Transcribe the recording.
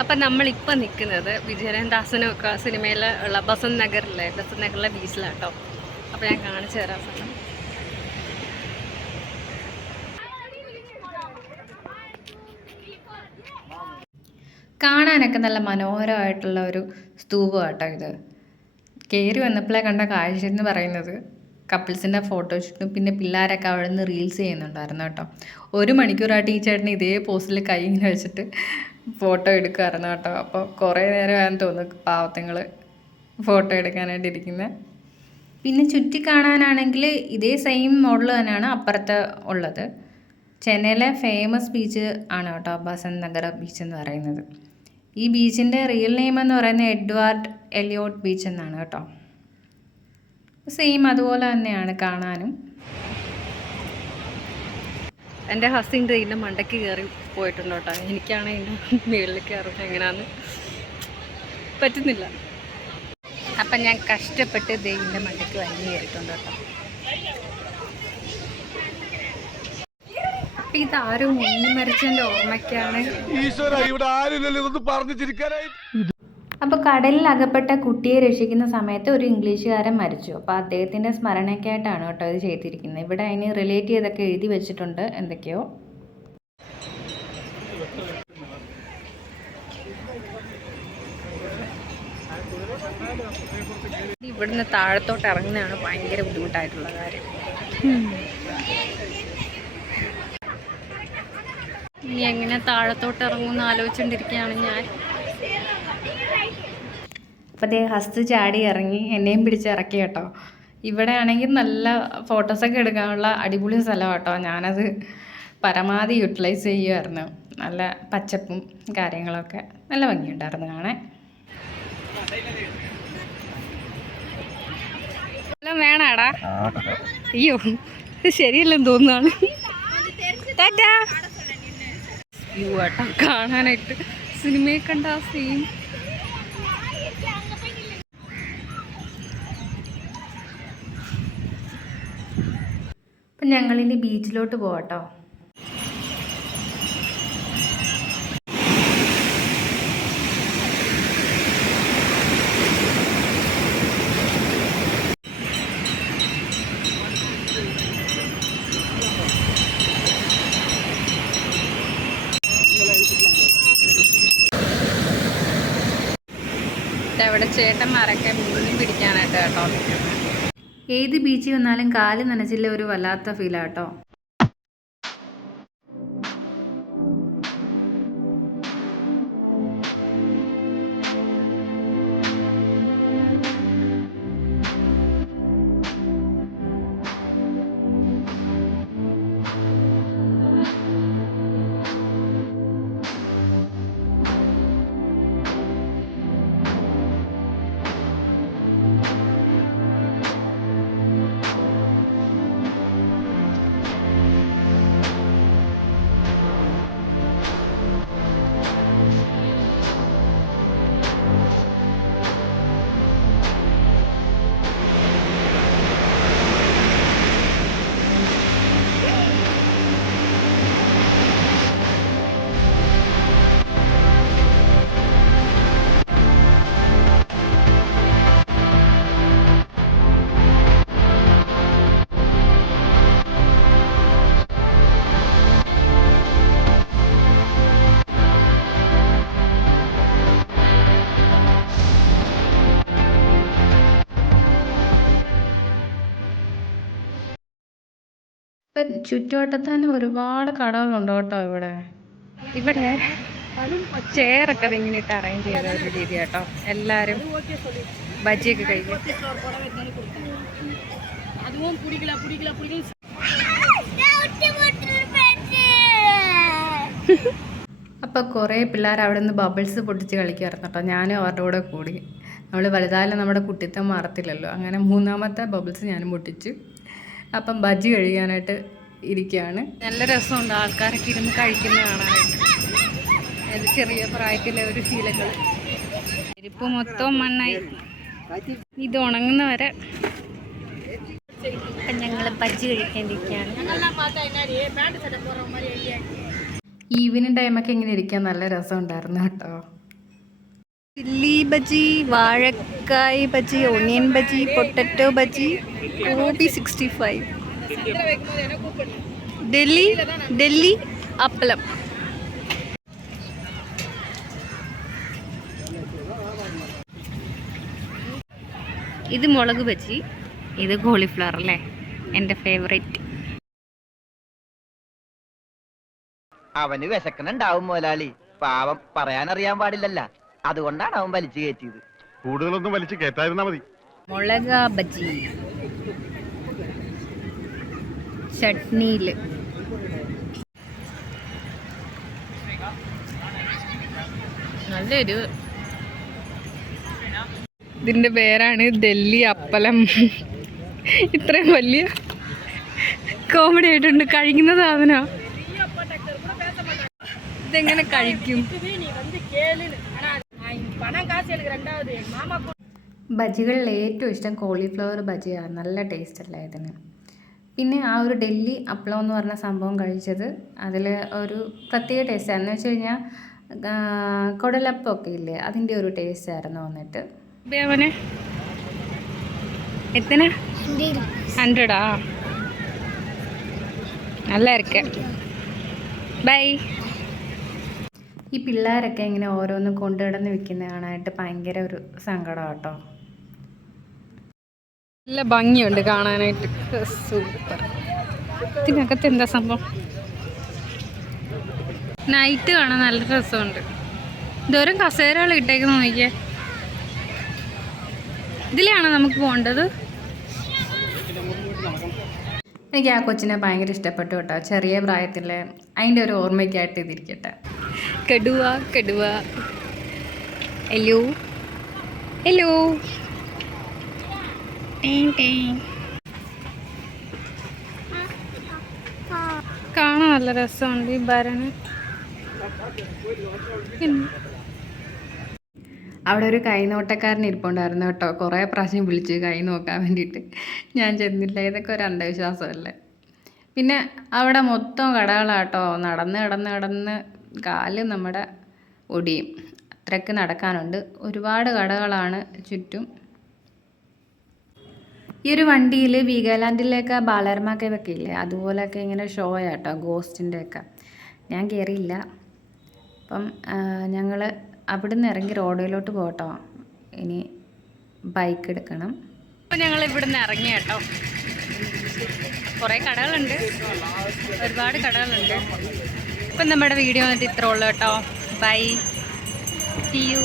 അപ്പം നമ്മളിപ്പോൾ നിൽക്കുന്നത് വിജയനദാസനൊക്കെ സിനിമയിൽ ഉള്ള ബസന്ത് നഗറിലെ ബീച്ചിലാട്ടോ. അപ്പോൾ ഞാൻ കാണിച്ചു തരാം സ്ഥലം. കാണാനൊക്കെ നല്ല മനോഹരമായിട്ടുള്ള ഒരു സ്തൂപം കേട്ടോ ഇത്. കയറി വന്നപ്പോഴേ കണ്ട കാഴ്ച എന്ന് പറയുന്നത് കപ്പിൾസിൻ്റെ ഫോട്ടോഷൂട്ടും പിന്നെ പിള്ളേരൊക്കെ അവിടെ നിന്ന് റീൽസ് ചെയ്യുന്നുണ്ടായിരുന്നു കേട്ടോ. 1 മണിക്കൂറായിട്ട് ഈ ചേട്ടന് ഇതേ പോസ്റ്റിൽ കൈ ഇങ്ങനെ വെച്ചിട്ട് ഫോട്ടോ എടുക്കുമായിരുന്നു കേട്ടോ. അപ്പോൾ കുറേ നേരമാണെന്ന് തോന്നുന്നു പാവത്തങ്ങൾ ഫോട്ടോ എടുക്കാനായിട്ട് ഇരിക്കുന്നത്. പിന്നെ ചുറ്റി കാണാനാണെങ്കിൽ ഇതേ സെയിം മോഡൽ തന്നെയാണ് അപ്പുറത്ത് ഉള്ളത്. ചെന്നൈയിലെ ഫേമസ് ബീച്ച് ആണ് കേട്ടോ ബസന്ത് നഗർ ബീച്ച് എന്ന് പറയുന്നത്. ഈ ബീച്ചിൻ്റെ റിയൽ നെയിം എന്ന് പറയുന്നത് എഡ്വാർഡ് എലിയോട്ട് ബീച്ച് എന്നാണ് കേട്ടോ. സെയിം അതുപോലെ തന്നെയാണ് കാണാനും. എൻ്റെ ഹസ്ബൻഡ് ഇതിൻ്റെ മണ്ടയ്ക്ക് കയറി പോയിട്ടുണ്ട് കേട്ടോ. എനിക്കാണെങ്കിൽ ഇതിൻ്റെ മുകളിൽ കയറുന്നത് എങ്ങനെയാണെന്ന് പറ്റുന്നില്ല. അപ്പം ഞാൻ കഷ്ടപ്പെട്ട് ഇതിൻ്റെ മണ്ടയ്ക്ക് വലിഞ്ഞ് കയറിയിട്ടുണ്ട് കേട്ടോ. അപ്പം ഇതാരും മുന്നിൽ മരിച്ചതിൻ്റെ ഓർമ്മയ്ക്കാണ്. അപ്പോൾ കടലിൽ അകപ്പെട്ട കുട്ടിയെ രക്ഷിക്കുന്ന സമയത്ത് ഒരു ഇംഗ്ലീഷുകാരൻ മരിച്ചു. അപ്പോൾ അദ്ദേഹത്തിൻ്റെ സ്മരണയ്ക്കായിട്ടാണ് കേട്ടോ ഇത് ചെയ്തിരിക്കുന്നത്. ഇവിടെ അതിന് റിലേറ്റ് ചെയ്തൊക്കെ എഴുതി വെച്ചിട്ടുണ്ട് എന്തൊക്കെയോ. ഇവിടുന്ന് താഴത്തോട്ട് ഇറങ്ങുന്നതാണ് ഭയങ്കര ബുദ്ധിമുട്ടായിട്ടുള്ള കാര്യം. ഇനി എങ്ങനെ താഴത്തോട്ട് ഇറങ്ങുമെന്ന് ആലോചിച്ചുകൊണ്ടിരിക്കുകയാണ് ഞാൻ. അപ്പോൾ അതേ ഹസ്ത് ചാടി ഇറങ്ങി എന്നെയും പിടിച്ച് ഇറക്കി കേട്ടോ. ഇവിടെ ആണെങ്കിൽ നല്ല ഫോട്ടോസൊക്കെ എടുക്കാനുള്ള അടിപൊളി സ്ഥലം കേട്ടോ. ഞാനത് പരമാവധി യൂട്ടിലൈസ് ചെയ്യുമായിരുന്നു. നല്ല പച്ചപ്പും കാര്യങ്ങളൊക്കെ നല്ല ഭംഗിയുണ്ടായിരുന്നു കാണാൻ. എല്ലാം വേണാടാ. അയ്യോ ശരിയല്ലെന്ന് തോന്നുന്നതാണ്. ടാറ്റാ. വ്യൂ കേട്ടോ കാണാനായിട്ട് സിനിമയെ കണ്ട ആ സെയിം. അപ്പം ഞങ്ങളിനി ബീച്ചിലോട്ട് പോവാട്ടോ. അവിടെ ചേട്ടന്മാരൊക്കെ മീൻ പിടിക്കാനായിട്ട് കേട്ടോ. ഏത് ബീച്ചിൽ വന്നാലും കാല് നനച്ചില്ല ഒരു വല്ലാത്ത ഫീലാട്ടോ. ഇപ്പം ചുറ്റുവട്ടത്ത് തന്നെ ഒരുപാട് കടകളുണ്ട് കേട്ടോ. ഇവിടെ ചെയറൊക്കെ ഇങ്ങനെ ഇട്ട് അറേഞ്ച് ചെയ്ത ഒരു രീതി കേട്ടോ. എല്ലാവരും ബജിയൊക്കെ കഴിക്കും. അപ്പോൾ കുറേ പിള്ളേർ അവിടെ നിന്ന് ബബിൾസ് പൊട്ടിച്ച് കളിക്കുമായിരുന്നു കേട്ടോ. ഞാനും അവരുടെ കൂടെ കൂടി. നമ്മൾ വലുതായാലും നമ്മുടെ കുട്ടിത്തം മാറത്തില്ലല്ലോ. അങ്ങനെ 3ാമത്തെ ബബിൾസ് ഞാനും പൊട്ടിച്ചു. അപ്പം ബജ്ജി കഴിക്കാനായിട്ട് ഇരിക്കുകയാണ്. നല്ല രസമുണ്ട് ആൾക്കാരൊക്കെ ഇരുന്ന് കഴിക്കുന്ന കാണാനായിട്ട്. അത് ചെറിയ പ്രായത്തിലെ ഒരു ശീലങ്ങൾ. ഇരിപ്പ് മൊത്തം മണ്ണായി. ഇത് ഉണങ്ങുന്നവരെ അപ്പം ഞങ്ങൾ ബജ്ജി കഴിക്കാണ്ടിരിക്കുകയാണ്. ഈവനിങ് ടൈമൊക്കെ ഇങ്ങനെ ഇരിക്കാൻ നല്ല രസമുണ്ടായിരുന്നു കേട്ടോ. ചില്ലി ബജി, വാഴക്കായ് ബജി, ഓണിയൻ ബജി, പൊട്ടറ്റോ ബജി, ഗോബി 65. ഡൽഹി അപ്പലം. ഇത് മുളക് ബജി, ഇത് കോളിഫ്ലവർ അല്ലേ, എൻ്റെ ഫേവറേറ്റ്. അവന് വിശക്കണുണ്ടാവും മുതലാളി, പാവം പറയാനറിയാൻ പാടില്ലല്ല, അതുകൊണ്ടാണ് അവൻ വലിച്ചു കയറ്റിയത്. കൂടുതലൊന്നും വലിച്ചു കയറ്റായിരുന്നാ മതി. മുളക ബജി ചട്നിയിൽ. നല്ലൊരു ഇതിൻ്റെ പേരാണ് ഡൽഹി അപ്പലം. ഇത്രയും വലിയ കോമഡി ആയിട്ടുണ്ട്. കഴിക്കുന്ന സാധനം ഇതെങ്ങനെ കഴിക്കും? ബജികളിൽ ഏറ്റവും ഇഷ്ടം കോളിഫ്ലവർ ബജിയാണ്. നല്ല ടേസ്റ്റ് അല്ലേ ഇതിന്. പിന്നെ ആ ഒരു ഡൽഹി അപ്പളം എന്ന് പറഞ്ഞ സംഭവം കഴിച്ചത് അതിൽ ഒരു പ്രത്യേക ടേസ്റ്റായിരുന്നു. എന്ന് വെച്ച് കഴിഞ്ഞാൽ കുടലപ്പമൊക്കെ ഇല്ലേ, അതിൻ്റെ ഒരു ടേസ്റ്റ് ആയിരുന്നു വന്നിട്ട്. എത്ര 100 നല്ല ഇരിക്ക. ബൈ. ഈ പിള്ളേരൊക്കെ ഇങ്ങനെ ഓരോന്ന് കൊണ്ടുകിടന്ന് വിൽക്കുന്ന കാണാനായിട്ട് ഭയങ്കര ഒരു സങ്കടം കേട്ടോ. നല്ല ഭംഗിയുണ്ട് കാണാനായിട്ട്. സൂപ്പർ. ഇതിനകത്ത് എന്താ സംഭവം? നൈറ്റ് കാണാൻ നല്ല രസമുണ്ട്. ദൂരം കസേരകൾ ഇട്ടേക്കുന്ന നോക്കിയേ. ഇതിലാണോ നമുക്ക് പോകേണ്ടത്? എനിക്ക് ആ കൊച്ചിനെ ഭയങ്കര ഇഷ്ടപ്പെട്ടു കേട്ടോ. ചെറിയ പ്രായത്തിൽ അതിൻ്റെ ഒരു ഓർമ്മയ്ക്കായിട്ട് ഇതിരിക്കട്ടെ. കടുവ കടുവ. Hello hello. കാണാൻ നല്ല രസമുണ്ട് ഈ ഭരണ. അവിടെ ഒരു കൈനോട്ടക്കാരൻ ഇരിപ്പുണ്ടായിരുന്നു കേട്ടോ. കുറേ പ്രാവശ്യം വിളിച്ച് കൈ നോക്കാൻ വേണ്ടിയിട്ട്. ഞാൻ ചെന്നില്ല. ഇതൊക്കെ ഒരു അന്ധവിശ്വാസമല്ലേ. പിന്നെ അവിടെ മൊത്തം കടകളാട്ടോ. നടന്ന് കാല് നമ്മുടെ ഒടിയും. അത്രയ്ക്ക് നടക്കാനുണ്ട്. ഒരുപാട് കടകളാണ് ചുറ്റും. ഈ ഒരു വണ്ടിയിൽ വീഗാലാൻഡിലേക്ക് ബാലർമ കേവൊക്കെ ഇല്ലേ, അതുപോലെയൊക്കെ ഇങ്ങനെ ഷോ ആട്ടോ, ഗോസ്റ്റിൻ്റെ ഒക്കെ. ഞാൻ കയറിയില്ല. അപ്പം ഞങ്ങൾ അവിടെ നിന്ന് ഇറങ്ങി റോഡിലോട്ട് പോകട്ടോ. ഇനി ബൈക്ക് എടുക്കണം. അപ്പോൾ ഞങ്ങൾ ഇവിടെ നിന്ന് ഇറങ്ങി കേട്ടോ. കുറേ കടകളുണ്ട്, ഒരുപാട് കടകളുണ്ട്. ഇപ്പം നമ്മുടെ വീഡിയോ വന്നിട്ട് ഇത്ര ഉള്ളൂ കേട്ടോ. Bye, see U.